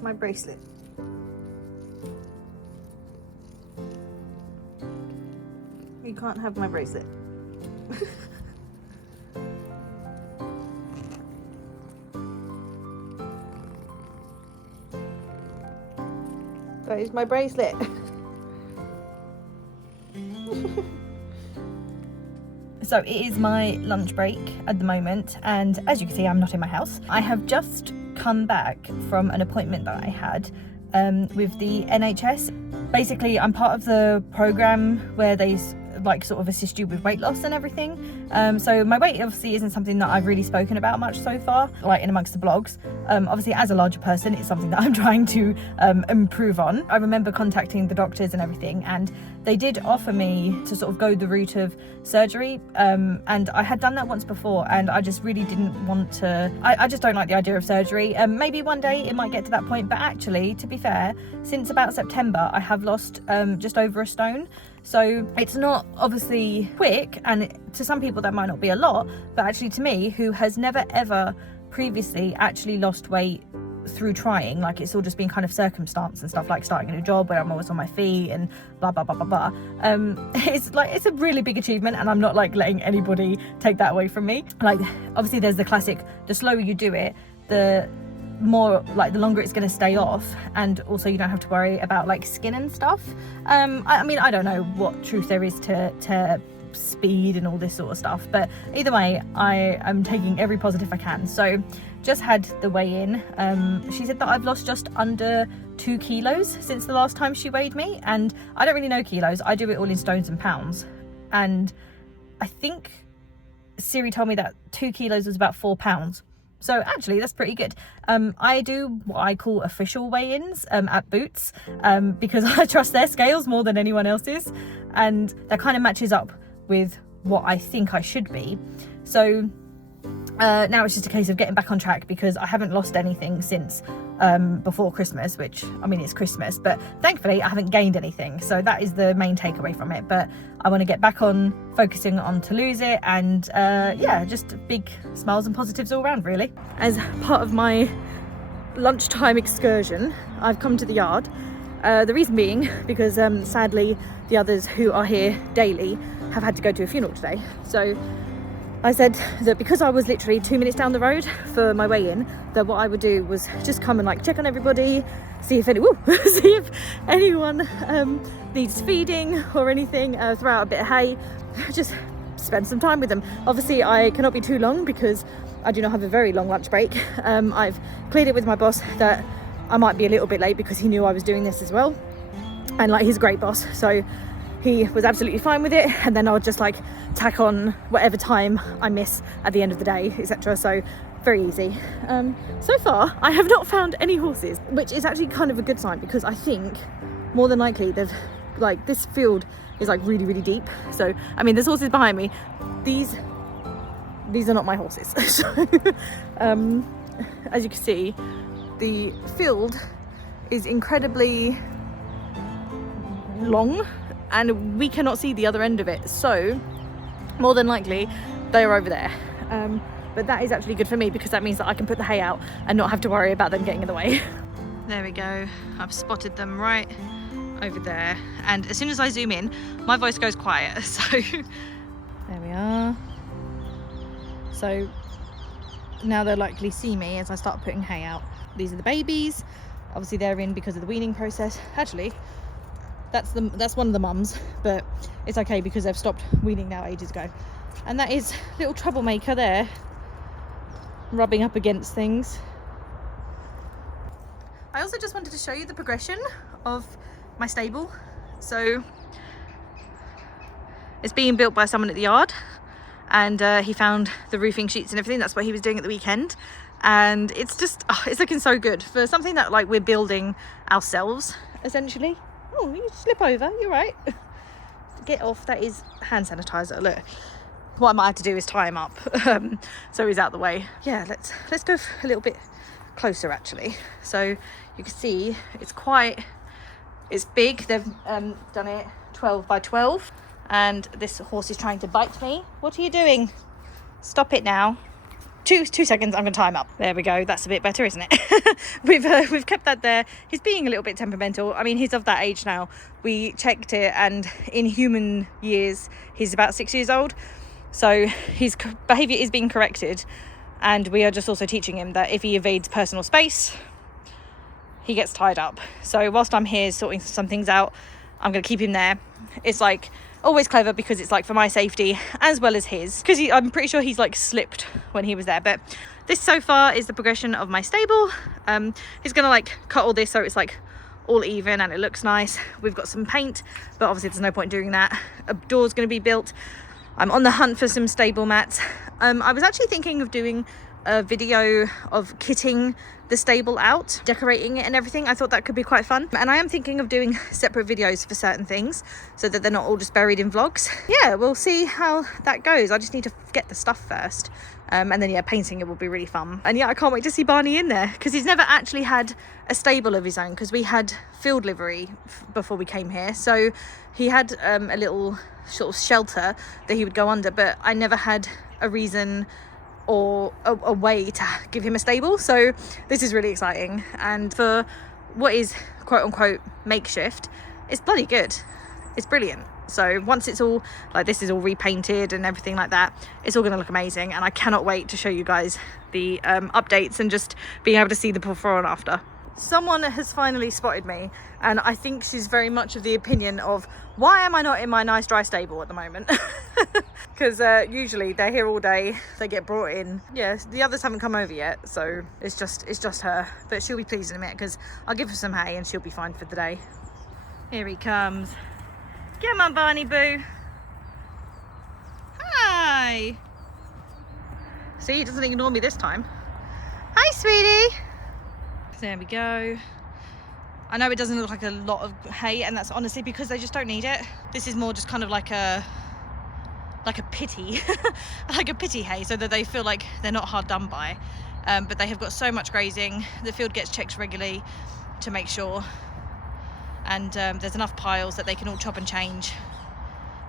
Where's my bracelet? You can't have my bracelet. Where's my bracelet? So it is my lunch break at the moment, and as you can see, I'm not in my house. I have just come back from an appointment that I had with the NHS. Basically, I'm part of the program where they like sort of assist you with weight loss and everything. So my weight obviously isn't something that I've really spoken about much so far, like in amongst the blogs. Obviously as a larger person, it's something that I'm trying to improve on. I remember contacting the doctors and everything, and they did offer me to sort of go the route of surgery, and I had done that once before, and I just really didn't want to. I just don't like the idea of surgery. Maybe one day it might get to that point, but actually, to be fair, since about September I have lost just over a stone. So it's not obviously quick, and to some people that might not be a lot, but actually to me, who has never ever previously actually lost weight through trying, like it's all just been kind of circumstance and stuff, like starting a new job where I'm always on my feet and blah blah blah blah blah. It's like, it's a really big achievement, and I'm not like letting anybody take that away from me. Like obviously there's the classic, the slower you do it, the more, like the longer it's going to stay off, and also you don't have to worry about like skin and stuff. I mean, I don't know what truth there is to speed and all this sort of stuff, but either way, I am taking every positive I can. So just had the weigh in. She said that I've lost just under 2 kilos since the last time she weighed me, and I don't really know kilos, I do it all in stones and pounds, and I think Siri told me that 2 kilos was about 4 pounds. So actually that's pretty good. I do what I call official weigh-ins at Boots, because I trust their scales more than anyone else's, and that kind of matches up with what I think I should be. So now it's just a case of getting back on track, because I haven't lost anything since before Christmas, which, I mean, it's Christmas, but thankfully I haven't gained anything, so that is the main takeaway from it. But I want to get back on focusing on to lose it, and yeah, just big smiles and positives all around, really. As part of my lunchtime excursion, I've come to the yard. The reason being because sadly the others who are here daily have had to go to a funeral today. So I said that because I was literally 2 minutes down the road for my weigh-in, that what I would do was just come and like check on everybody, see if anyone needs feeding or anything, throw out a bit of hay, just spend some time with them. Obviously I cannot be too long because I do not have a very long lunch break. I've cleared it with my boss that I might be a little bit late because he knew I was doing this as well, and like he's a great boss, so he was absolutely fine with it, and then I'll just like tack on whatever time I miss at the end of the day, etc. So very easy. So far I have not found any horses, which is actually kind of a good sign, because I think more than likely they've, like, this field is like really really deep. So I mean, there's horses behind me, these are not my horses. So as you can see, the field is incredibly long and we cannot see the other end of it, so more than likely they're over there. But that is actually good for me, because that means that I can put the hay out and not have to worry about them getting in the way. There we go, I've spotted them right over there, and as soon as I zoom in my voice goes quiet, so there we are. So now they'll likely see me as I start putting hay out. These are the babies, obviously they're in because of the weaning process. Actually that's one of the mums, but it's okay because they've stopped weaning now ages ago. And that is little troublemaker there, rubbing up against things. I also just wanted to show you the progression of my stable. So it's being built by someone at the yard, and he found the roofing sheets and everything. That's what he was doing at the weekend, and it's just, it's looking so good for something that like we're building ourselves essentially. Oh, you slip over, you're right. Get off, that is hand sanitizer. Look, what I might have to do is tie him up so he's out the way. Yeah, let's go a little bit closer actually. So you can see it's big. They've done it 12 by 12, and this horse is trying to bite me. What are you doing? Stop it now. 2 seconds, I'm gonna tie him up. There we go, that's a bit better, isn't it? We've kept that there. He's being a little bit temperamental. I mean, he's of that age now. We checked it, and in human years he's about 6 years old, so his behavior is being corrected, and we are just also teaching him that if he evades personal space, he gets tied up. So whilst I'm here sorting some things out, I'm gonna keep him there. It's like always clever, because it's like for my safety as well as his, because I'm pretty sure he's like slipped when he was there. But this so far is the progression of my stable. He's gonna like cut all this so it's like all even and it looks nice. We've got some paint, but obviously there's no point doing that. A door's gonna be built. I'm on the hunt for some stable mats. I was actually thinking of doing a video of kitting the stable out, decorating it and everything. I thought that could be quite fun, and I am thinking of doing separate videos for certain things so that they're not all just buried in vlogs. Yeah, we'll see how that goes. I just need to get the stuff first, and then yeah, painting it will be really fun. And yeah, I can't wait to see Barney in there, because he's never actually had a stable of his own, because we had field livery before we came here, so he had a little sort of shelter that he would go under, but I never had a reason or a way to give him a stable. So this is really exciting, and for what is quote unquote makeshift, it's bloody good. It's brilliant. So once it's all like, this is all repainted and everything like that, it's all going to look amazing, and I cannot wait to show you guys the updates and just being able to see the before and after. Someone has finally spotted me, and I think she's very much of the opinion of, why am I not in my nice dry stable at the moment? Because usually they're here all day, they get brought in. Yeah, the others haven't come over yet, so it's just her, but she'll be pleased in a minute, because I'll give her some hay and she'll be fine for the day. Here he comes. Come on, Barney boo. Hi. See, he doesn't ignore me this time. Hi, sweetie. There we go. I know it doesn't look like a lot of hay, and that's honestly because they just don't need it. This is more just kind of like a pity, like a pity hay, so that they feel like they're not hard done by. But they have got so much grazing. The field gets checked regularly to make sure, and there's enough piles that they can all chop and change.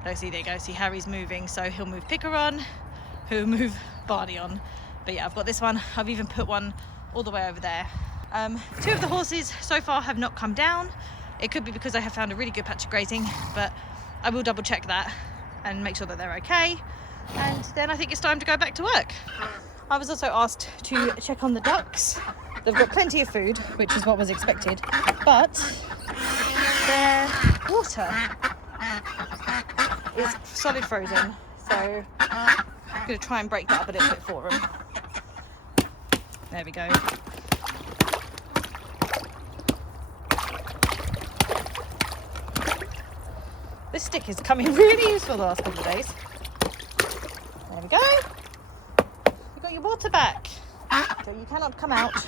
Oh, see, there you go. See, Harry's moving, so he'll move Picker on, he'll move Barney on. But yeah, I've got this one. I've even put one all the way over there. 2 of the horses so far have not come down. It could be because I have found a really good patch of grazing, but I will double check that and make sure that they're okay, and then I think it's time to go back to work. I was also asked to check on the ducks. They've got plenty of food, which is what was expected, but their water is solid frozen, so I'm going to try and break that up a little bit for them. There we go. This stick is coming really useful the last couple of days. There we go. You got your water back. So you cannot come out.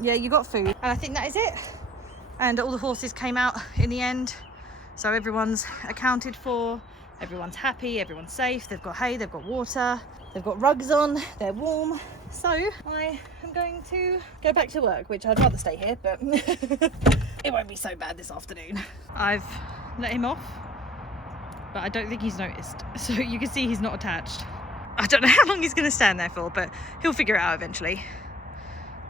Yeah, you got food. And I think that is it. And all the horses came out in the end. So everyone's accounted for. Everyone's happy. Everyone's safe. They've got hay. They've got water. They've got rugs on. They're warm. So I am going to go back to work, which I'd rather stay here, but it won't be so bad this afternoon. I've let him off, but I don't think he's noticed, so you can see he's not attached. I don't know how long he's going to stand there for, but he'll figure it out eventually.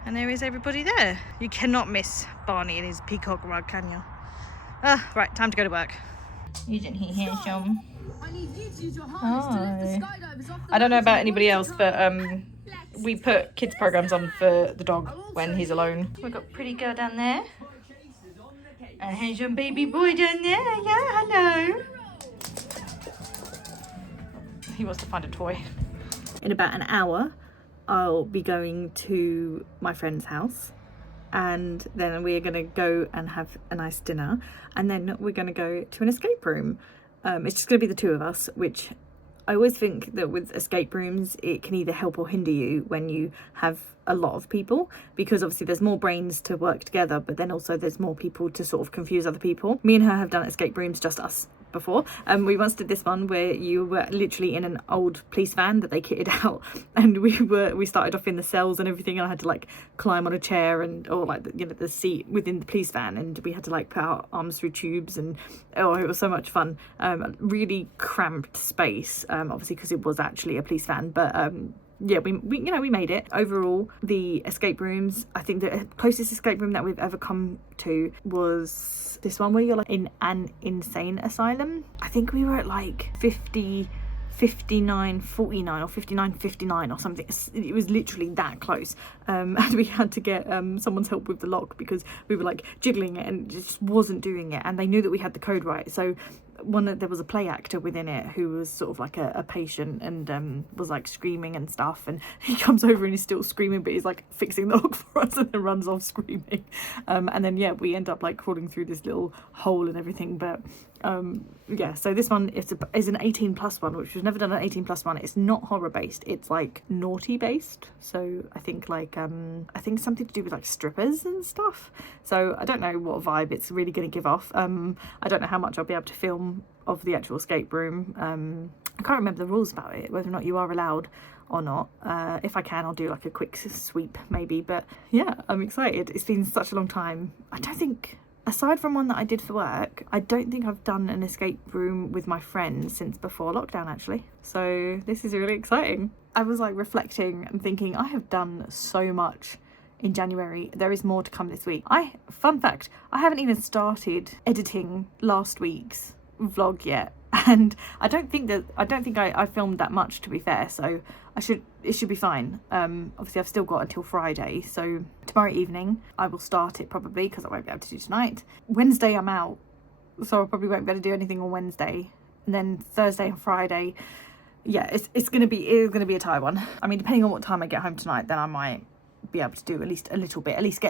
And there is everybody there. You cannot miss Barney and his peacock rug, can you? Right, time to go to work. Isn't he handsome? Hi. I don't know about anybody else, but we put kids programs on for the dog when he's alone. We've got pretty girl down there. A handsome baby boy down there. Yeah, hello. He wants to find a toy. In about an hour, I'll be going to my friend's house, and then we're going to go and have a nice dinner, and then we're going to go to an escape room. It's just going to be the 2 of us, which I always think that with escape rooms, it can either help or hinder you when you have a lot of people, because obviously there's more brains to work together, but then also there's more people to sort of confuse other people. Me and her have done escape rooms, just us, before. We once did this one where you were literally in an old police van that they kitted out, and we started off in the cells and everything, and I had to like climb on a chair or like the seat within the police van, and we had to like put our arms through tubes, and oh, it was so much fun. Really cramped space, obviously because it was actually a police van, but yeah, we you know, we made it. Overall, the escape rooms, I think the closest escape room that we've ever come to was this one where you're like in an insane asylum. I think we were at like 59.49 or 59.59 or something. It was literally that close, and we had to get someone's help with the lock because we were like jiggling it and it just wasn't doing it, and they knew that we had the code right. So there was a play actor within it who was sort of like a patient and was like screaming and stuff, and he comes over and he's still screaming, but he's like fixing the lock for us and then runs off screaming, and then yeah, we end up like crawling through this little hole and everything. But yeah, so this one is an 18+ one, which we've never done an 18+ one. It's not horror based, it's like naughty based, so I think like I think something to do with like strippers and stuff. So I don't know what vibe it's really going to give off. I don't know how much I'll be able to film of the actual escape room. I can't remember the rules about it, whether or not you are allowed or not. If I can, I'll do like a quick sweep maybe, but yeah, I'm excited. It's been such a long time. I don't think, aside from one that I did for work, I don't think I've done an escape room with my friends since before lockdown actually, so this is really exciting. I was like reflecting and thinking, I have done so much in January. There is more to come this week. Fun fact, I haven't even started editing last week's vlog yet, and I don't think I filmed that much, to be fair, so it should be fine. Obviously I've still got until Friday, so tomorrow evening I will start it probably, because I won't be able to do tonight. Wednesday I'm out, so I probably won't be able to do anything on Wednesday, and then Thursday and Friday, yeah, it's gonna be a tight one. I mean, depending on what time I get home tonight, then I might be able to do at least a little bit, at least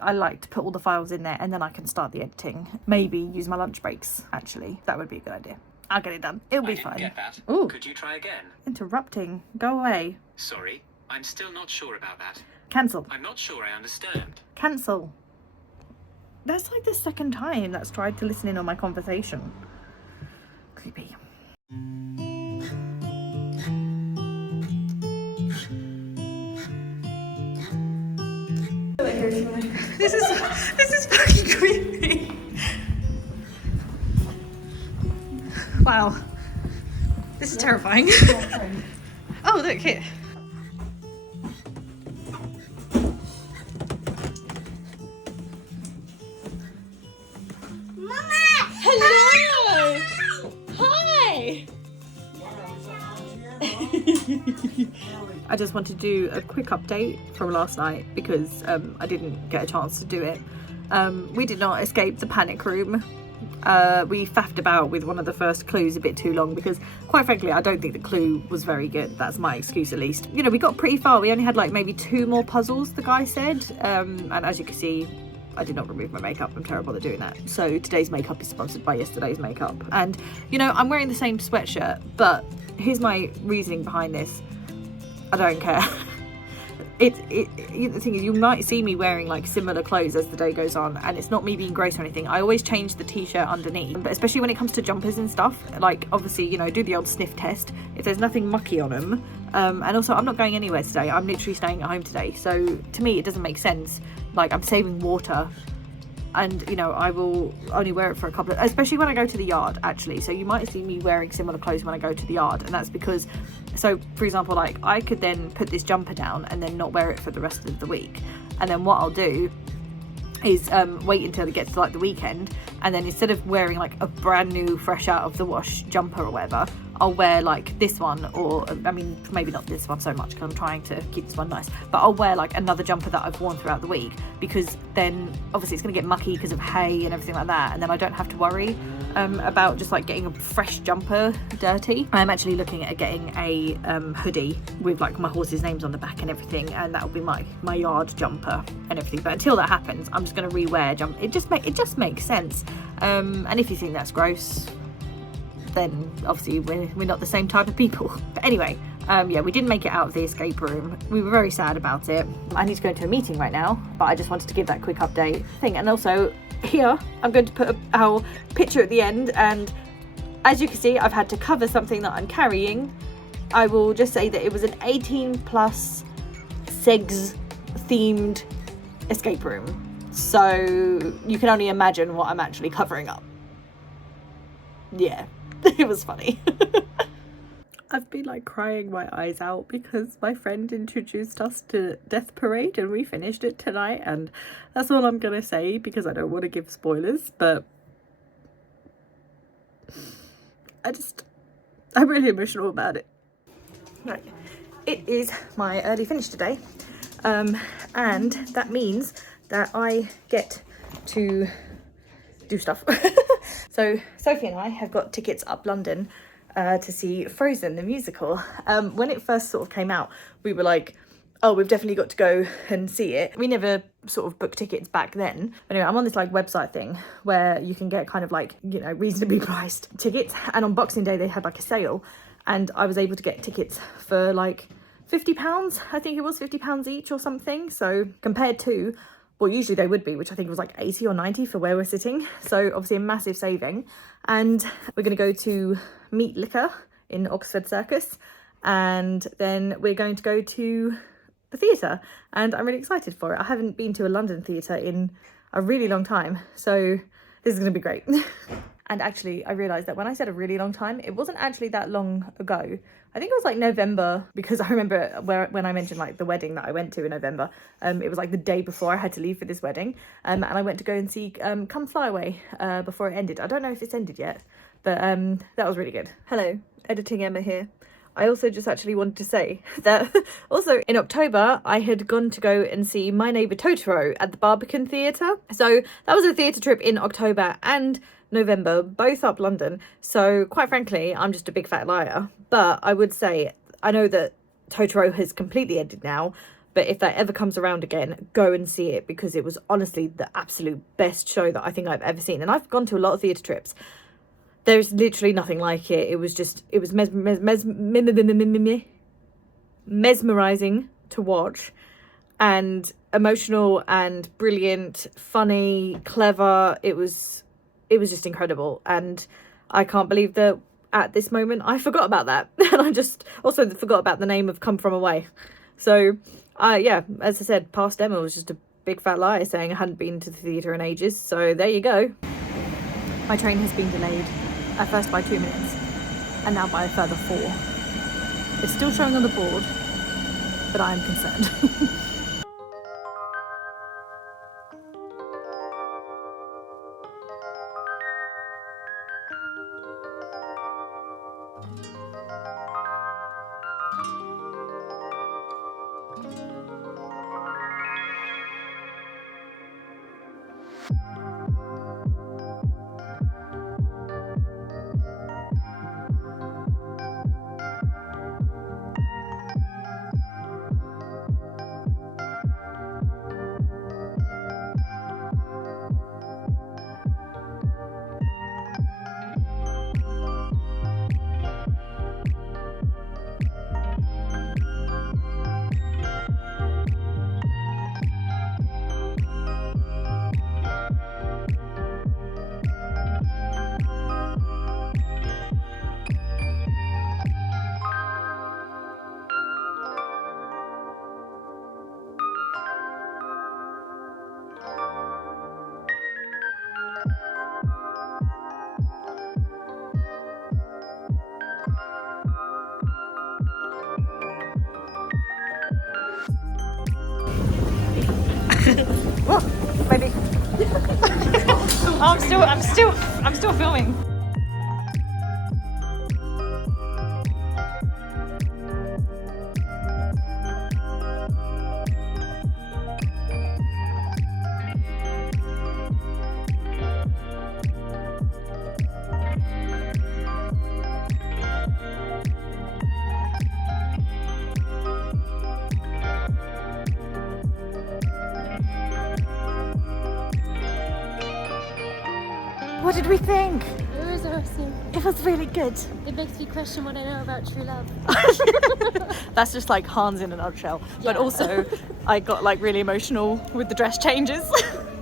I like to put all the files in there, and then I can start the editing. Maybe use my lunch breaks, actually. That would be a good idea. I'll get it done. It'll be fine. I didn't get that. Ooh. Could you try again? Interrupting. Go away. Sorry, I'm still not sure about that. Cancel. I'm not sure I understand. Cancel. That's like the second time that's tried to listen in on my conversation. Creepy. This is fucking creepy. Wow, this is terrifying. Oh, look here. Mama! Hello. Hi. I just want to do a quick update from last night because I didn't get a chance to do it. We did not escape the panic room. We faffed about with one of the first clues a bit too long because, quite frankly, I don't think the clue was very good. That's my excuse, at least. You know, we got pretty far. We only had like maybe 2 more puzzles, the guy said, and as you can see, I did not remove my makeup. I'm terrible at doing that. So today's makeup is sponsored by yesterday's makeup. And, you know, I'm wearing the same sweatshirt, but here's my reasoning behind this. I don't care. The thing is, you might see me wearing like similar clothes as the day goes on, and it's not me being gross or anything. I always change the t-shirt underneath, but especially when it comes to jumpers and stuff, like obviously, you know, do the old sniff test if there's nothing mucky on them. And also, I'm not going anywhere today. I'm literally staying at home today, so to me it doesn't make sense. Like, I'm saving water, and you know, I will only wear it for a couple of, especially when I go to the yard, actually. So you might see me wearing similar clothes when I go to the yard, and that's because, so for example, like I could then put this jumper down and then not wear it for the rest of the week, and then what I'll do is wait until it gets to like the weekend, and then instead of wearing like a brand new fresh out of the wash jumper or whatever, I'll wear like this one, or I mean maybe not this one so much because I'm trying to keep this one nice, but I'll wear like another jumper that I've worn throughout the week, because then obviously it's going to get mucky because of hay and everything like that, and then I don't have to worry about just like getting a fresh jumper dirty. I'm actually looking at getting a hoodie with like my horse's names on the back and everything, and that will be my yard jumper and everything. But until that happens, I'm just going to rewear jumper. It just makes sense. And if you think that's gross, then obviously we're not the same type of people. But anyway, yeah, we didn't make it out of the escape room. We were very sad about it. I need to go into a meeting right now, but I just wanted to give that quick update thing. And also here, I'm going to put our picture at the end, and as you can see, I've had to cover something that I'm carrying. I will just say that it was an 18+ segs themed escape room. So you can only imagine what I'm actually covering up. Yeah. It was funny. I've been like crying my eyes out because my friend introduced us to Death Parade and we finished it tonight, and that's all I'm gonna say because I don't want to give spoilers, but I'm really emotional about it. Right, it is my early finish today, and that means that I get to do stuff. So Sophie and I have got tickets up London to see Frozen the musical. When it first sort of came out, we were like, oh, we've definitely got to go and see it. We never sort of booked tickets back then. Anyway, I'm on this like website thing where you can get kind of like, you know, reasonably priced tickets, and on Boxing Day they had like a sale, and I was able to get tickets for like £50, I think it was £50 each or something. So compared to, well, usually they would be, which I think was like 80 or 90 for where we're sitting. So obviously a massive saving. And we're going to go to Meat Liquor in Oxford Circus. And then we're going to go to the theatre. And I'm really excited for it. I haven't been to a London theatre in a really long time. So this is going to be great. And actually, I realised that when I said a really long time, it wasn't actually that long ago. I think it was like November, because I remember when I mentioned like the wedding that I went to in November, it was like the day before I had to leave for this wedding. And I went to go and see Come Fly Away before it ended. I don't know if it's ended yet, but that was really good. Hello, Editing Emma here. I also just actually wanted to say that also in October, I had gone to go and see My Neighbour Totoro at the Barbican Theatre. So that was a theatre trip in October and November, both up London. So quite frankly, I'm just a big fat liar. But I would say, I know that Totoro has completely ended now, but if that ever comes around again, go and see it, because it was honestly the absolute best show that I think I've ever seen. And I've gone to a lot of theatre trips. There's literally nothing like it. It was mesmerizing to watch, and emotional and brilliant, funny, clever. It was just incredible, and I can't believe that at this moment I forgot about that. And I just also forgot about the name of Come From Away. So yeah, as I said, past Emma was just a big fat lie saying I hadn't been to the theatre in ages. So there you go. My train has been delayed, at first by 2 minutes and now by a further 4. It's still showing on the board, but I am concerned. Oh, maybe. Oh, I'm still filming. What did we think? It was awesome. It was really good. It makes me question what I know about true love. That's just like Hans in a nutshell. But Yeah. also, I got like really emotional with the dress changes.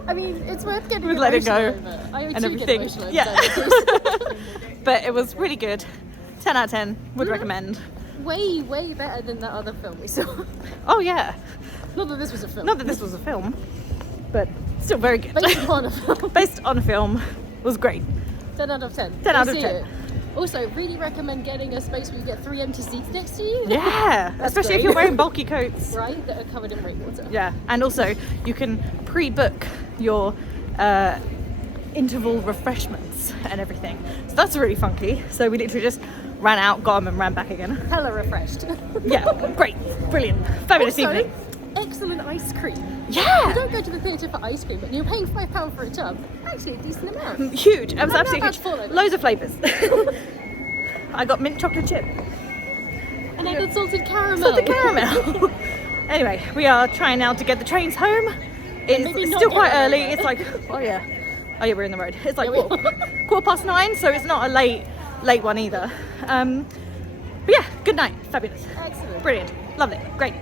I mean, it's worth getting We'd let it emotional go over. I and too everything. Get emotional Yeah. over But it was really good. 10 out of 10. Would recommend. way better than that other film we saw. Oh yeah. Not that this was a film. Not that this was a film, but still very good. Based upon a film. Based on a film, was great. 10 out of 10. 10 out Go of see 10. it. Also, really recommend getting a space where you get 3 empty seats next to you. Yeah, especially if great. you're wearing bulky coats. Right, that are covered in rainwater. Yeah, and also you can pre-book your interval refreshments and everything. So that's really funky. So we literally just ran out, got them and ran back again. Hella refreshed. Yeah, great, brilliant, fabulous Also, evening. excellent ice cream. Yeah! You don't go to the theatre for ice cream, but you're paying £5 for a tub. Actually, a decent amount. Huge, it was No, absolutely that's huge. full of it. Loads of flavours. I got mint chocolate chip. And I got salted caramel. Salted caramel. Anyway, we are trying now to get the trains home. Maybe It's not still get quite them early. anywhere. It's like, oh yeah, we're in the road. It's like Yeah, we- 9:15, so it's not a late one either. But yeah, good night, fabulous, Excellent. brilliant, lovely, great.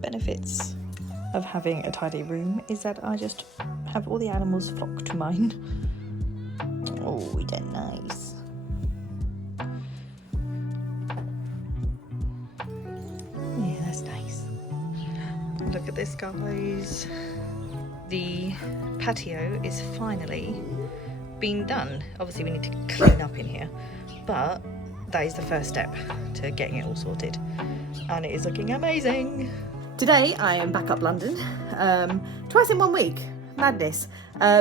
Benefits of having a tidy room is that I just have all the animals flock to mine. Oh, they're nice. Yeah, that's nice. Look at this, guys. The patio is finally been done. Obviously we need to clean up in here, but that is the first step to getting it all sorted, and it is looking amazing. Today I am back up London, twice in 1 week. Madness,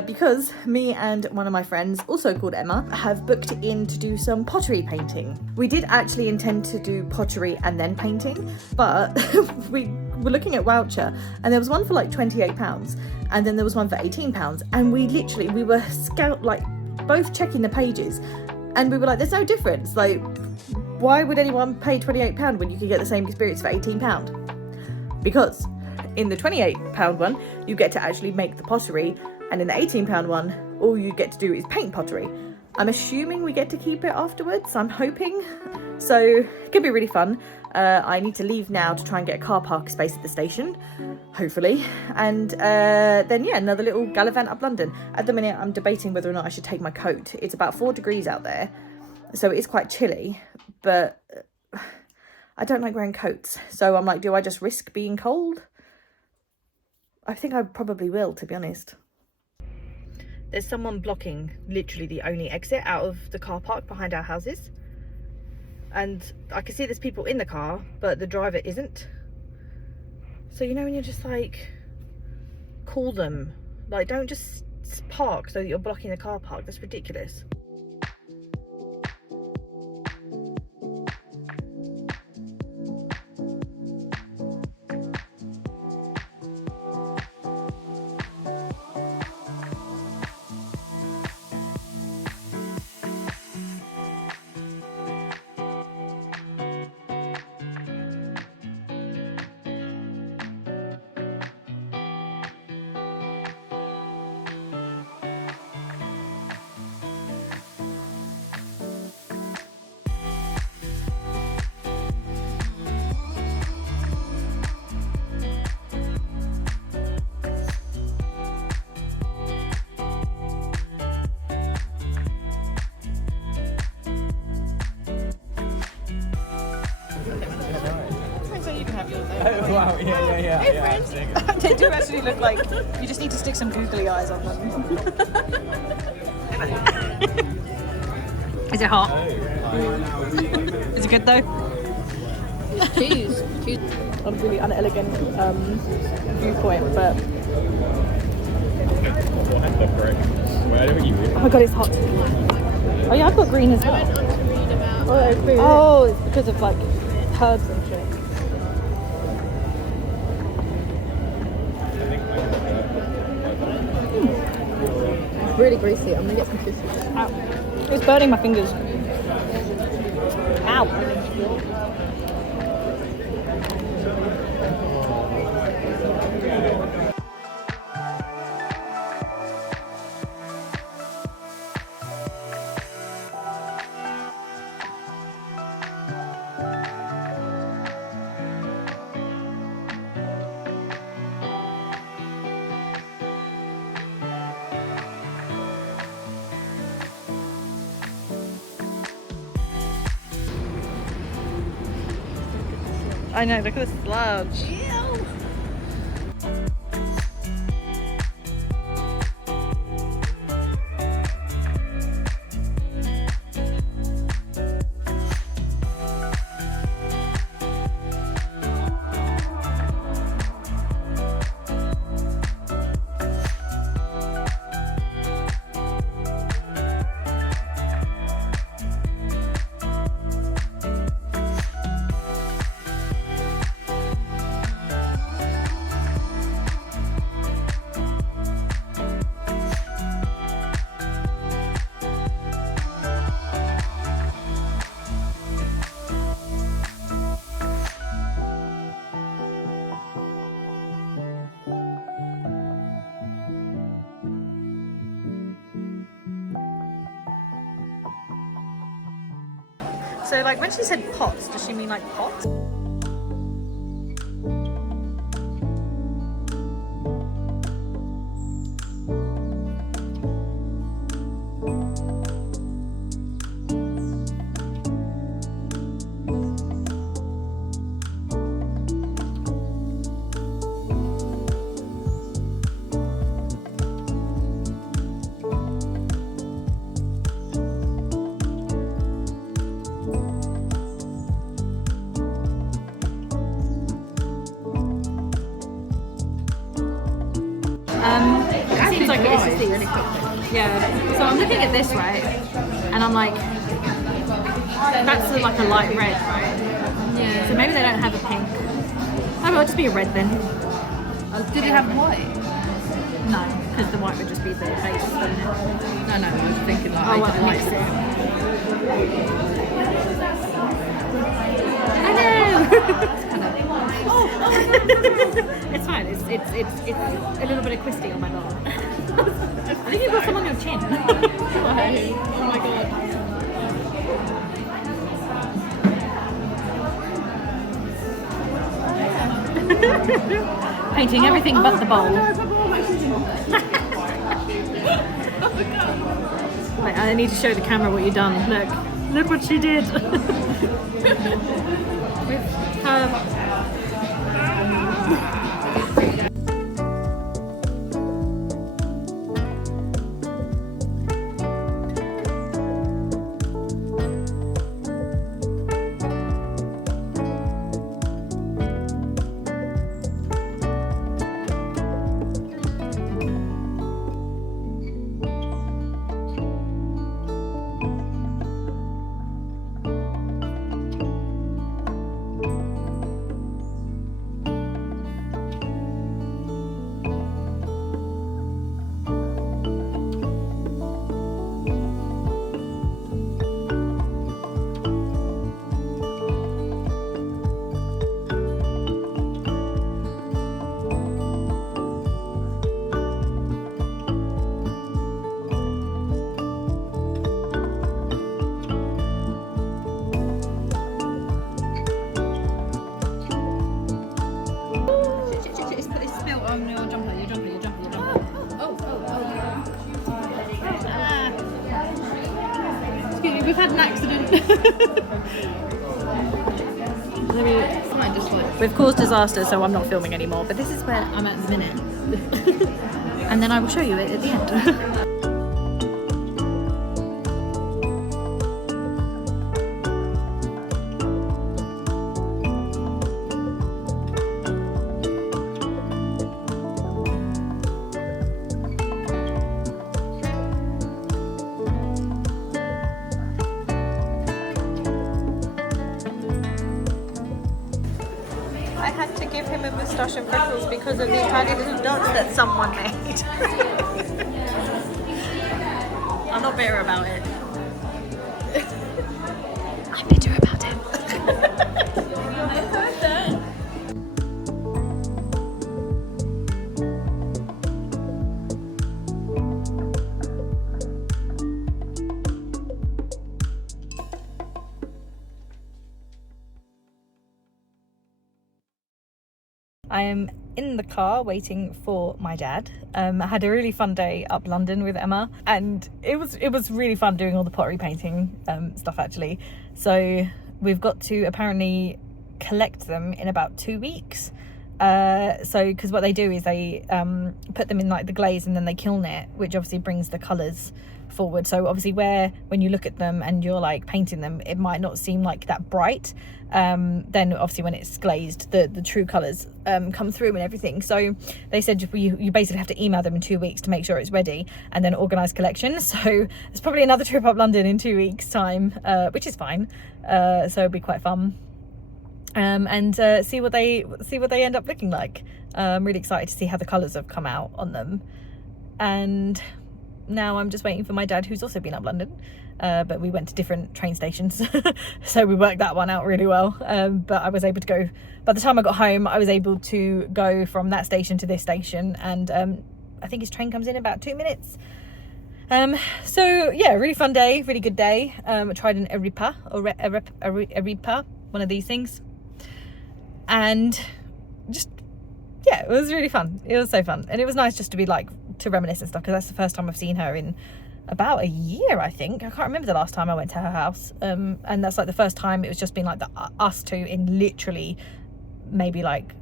because me and one of my friends, also called Emma, have booked in to do some pottery painting. We did actually intend to do pottery and then painting, but we were looking at Wowcher and there was one for like £28 and then there was one for £18, and we were both checking the pages and we were like, there's no difference. Like, why would anyone pay £28 when you could get the same experience for £18? Because in the £28 one, you get to actually make the pottery, and in the £18 one, all you get to do is paint pottery. I'm assuming we get to keep it afterwards, I'm hoping. So it could be really fun. I need to leave now to try and get a car park space at the station, hopefully. And then, yeah, another little gallivant up London. At the minute, I'm debating whether or not I should take my coat. It's about 4 degrees out there, so it is quite chilly, but I don't like wearing coats. So I'm like, do I just risk being cold? I think I probably will, to be honest. There's someone blocking literally the only exit out of the car park behind our houses. And I can see there's people in the car, but the driver isn't. So, you know, when you're just like, call them. Like, don't just park so that you're blocking the car park. That's ridiculous. Oh wow, yeah. Hey friends! They do actually look like, you just need to stick some googly eyes on them. Is it hot? Is it good though? Cheese. A really unelegant viewpoint, but oh my god, it's hot. Oh yeah, I've got green as well. Oh, it's because of like herbs and shit. really greasy. I'm gonna get some tissue. Ow. It's burning my fingers. Ow. I know, look at the sludge. So like when she said pots, does she mean like pots? It seems like it's just the only cooked. Yeah. So I'm looking at this, right? And I'm like, that's like a light red, right? Yeah. So maybe they don't have a pink. Maybe it'll just be a red then. Did it have white? No, because the white would just be the base, wouldn't it? No, I was thinking like Oh, I well, didn't like mix it. it. Hello! It's fine. It's a little bit of Christy on my knob. I think you've got some on your chin. Why? Oh my god. Painting everything but the bowl. Wait, I need to show the camera what you've done. Look what she did. With her. We've had an accident. We've caused disaster, so I'm not filming anymore. But this is where I'm at the minute. And then I will show you it at the end. I had to give him a moustache and freckles because of the tiny little dots that someone made. I'm not bitter about it. I'm bitter about it. I am in the car waiting for my dad. I had a really fun day up London with Emma, and it was really fun doing all the pottery painting stuff actually. So we've got to apparently collect them in about 2 weeks. Because what they do is they put them in like the glaze and then they kiln it, which obviously brings the colours forward. So obviously when you look at them and you're like painting them, it might not seem like that bright. Then obviously when it's glazed, the true colours come through and everything. So they said you basically have to email them in 2 weeks to make sure it's ready, and then organise collection. So there's probably another trip up London in 2 weeks time, which is fine. So it'll be quite fun. And see what they end up looking like. I'm really excited to see how the colours have come out on them. And now I'm just waiting for my dad, who's also been up London, but we went to different train stations, so we worked that one out really well. But I was able to go, by the time I got home, I was able to go from that station to this station, and I think his train comes in about 2 minutes. So yeah, really fun day, really good day. I tried an arepa, one of these things, and just, yeah, it was really fun. It was so fun, and it was nice just to be like, to reminisce and stuff, because that's the first time I've seen her in about a year, I think. I can't remember the last time I went to her house, and that's like the first time it was just been like us two in literally maybe like,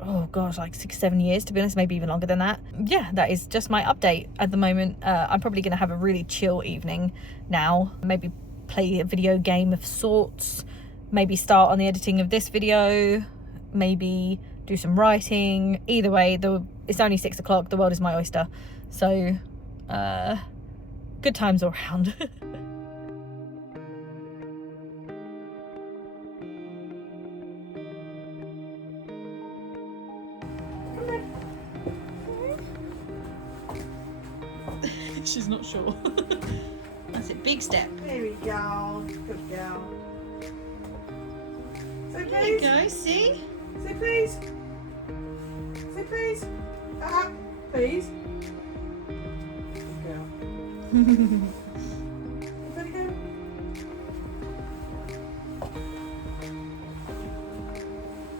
oh gosh, like 6-7 years, to be honest, maybe even longer than that. Yeah, that is just my update at the moment. I'm probably gonna have a really chill evening now, maybe play a video game of sorts, maybe start on the editing of this video, maybe do some writing. Either way, it's only 6 o'clock, the world is my oyster. So good times all around. She's not sure. That's a big step. There we go. Good girl. Say There you please. go, see? Say please. Say please. Please. Good girl. Ready to go?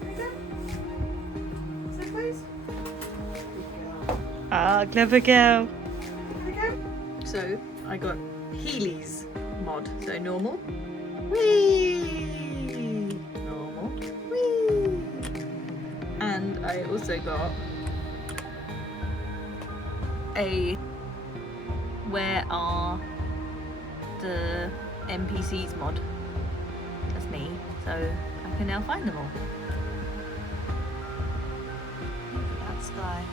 Ready to go? Say please. Good girl. Ah, clever girl. Ready to go? So I got Healy's mod, so normal, whee, normal, whee, and I also got a where are the NPCs mod. That's me, so I can now find them all. Look at that sky.